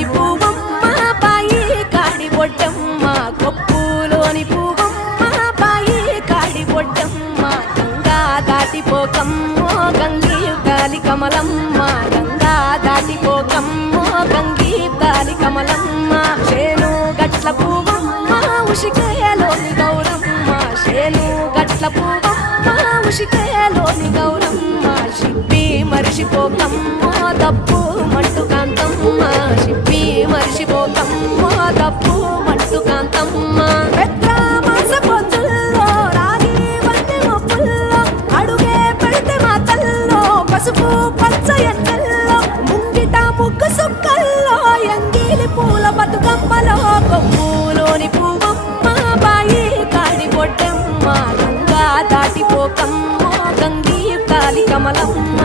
కొప్పులోని పువ్వమ్మ బాయి కాడి బొడ్డమ్మ కొప్పులోని పువ్వమ్మ బాయి కాడి బొడ్డమ్మ గంగా దాటిపోకమ్మో గంగి గాలి కమలమ్మ గంగా దాటిపోకమ్మో గంగి గాలి కమలమ్మ చేను గట్ల పువ్వమ్మ ఉషికయలోని గౌరమ్మ చేను గట్ల పువ్వమ్మ ఉషికయలోని గౌరమ్మ షిప్పి మరిషిపోకమ్మో దప్పు మంటు కాంతమ్మ షిప్పి మరిషిపోకమ్మో దప్పు మంటు కాంతమ్మ పెద్ద మాస పొద్దుల్లో రాగి వంటి మొప్పుల్లో అడుగే పెడితే మా తల్లో పసుపు పచ్చ ఎండల్లో ముంగిట ముగ్గు సుక్కల్లో ఎంగిలి పూల బతుకమ్మలో కొప్పులోని పువ్వమ్మ బాయి కాడి బొడ్డమ్మ గంగా దాటిపోకమ్మో గంగి కాలి కమలమ్మ